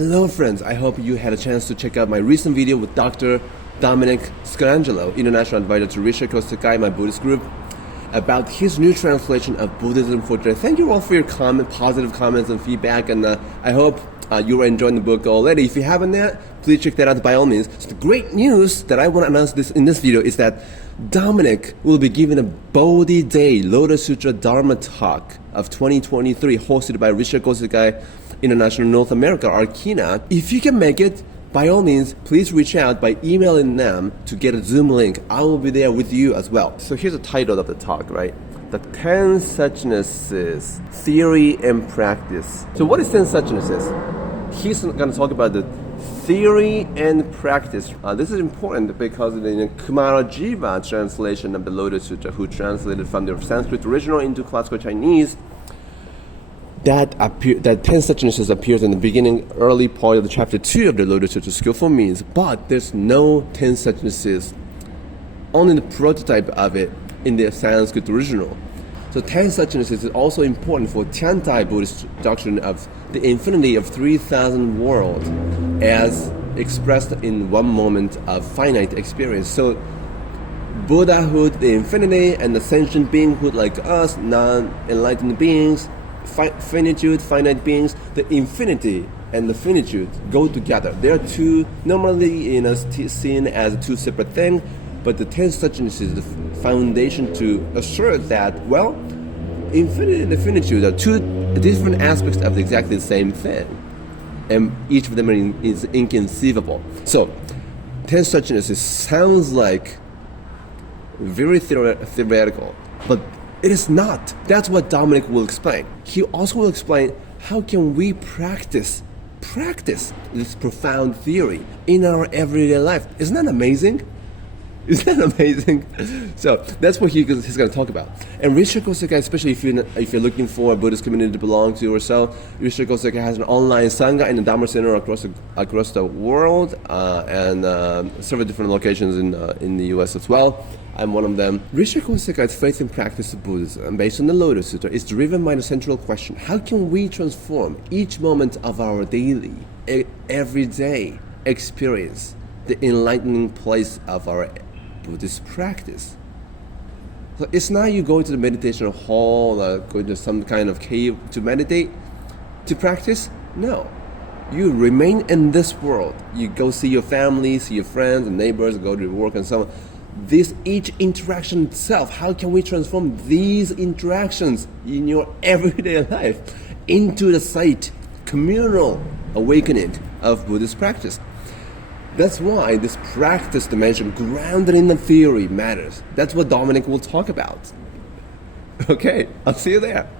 Hello friends, I hope you had a chance to check out my recent video with Dr. Dominic Scolangelo, International Advisor to Richard Kosukai, my Buddhist group, about his new translation of Buddhism for today. Thank you all for your positive comments and feedback, and I hope you are enjoying the book already. If you haven't yet, please check that out by all means. So the great news that I want to announce in this video is that Dominic will be giving a Bodhi Day Lotus Sutra Dharma talk of 2023 hosted by Richard Kosukai, International North America, Arkina. If you can make it, by all means, please reach out by emailing them to get a Zoom link. I will be there with you as well. So here's the title of the talk, right? The 10 Suchnesses, Theory and Practice. So what is 10 Suchnesses? He's going to talk about the theory and practice. This is important because in the Kumarajiva translation of the Lotus Sutra, who translated from the Sanskrit original into classical Chinese, that 10 Suchnesses appears in the beginning, early part of the chapter 2 of the Lotus Sutra, Skillful Means, but there's no 10 Suchnesses, only the prototype of it in the Sanskrit original. So 10 Suchnesses is also important for Tiantai Buddhist doctrine of the infinity of 3,000 worlds as expressed in one moment of finite experience. So Buddhahood, the infinity, and the sentient beinghood like us, non-enlightened beings, finitude, finite beings, the infinity and the finitude go together. They are two, normally seen as two separate things, but the 10 Suchnesses is the foundation to assert that, well, infinity and the finitude are two different aspects of exactly the same thing, and each of them is inconceivable. So 10 Suchnesses sounds like very theoretical, but it is not. That's what Dominic will explain. He also will explain how can we practice this profound theory in our everyday life. Isn't that amazing? Isn't that amazing? So that's what he's going to talk about. And Richard Kosukai, especially if you're looking for a Buddhist community to belong to or so, Richard Kosukai has an online Sangha in the Dharma Center across the world and several different locations in the U.S. as well. I'm one of them. Richard Kosukai's faith and practice of Buddhism, based on the Lotus Sutra, is driven by the central question: how can we transform each moment of our daily, everyday experience, the enlightening place of our Buddhist practice? So it's not you go to the meditation hall or go to some kind of cave to meditate, to practice. No. You remain in this world. You go see your family, see your friends and neighbors, go to work and so on. Each interaction itself, how can we transform these interactions in your everyday life into the site, communal awakening of Buddhist practice? That's why this practice dimension, grounded in the theory, matters. That's what Dominic will talk about. Okay, I'll see you there.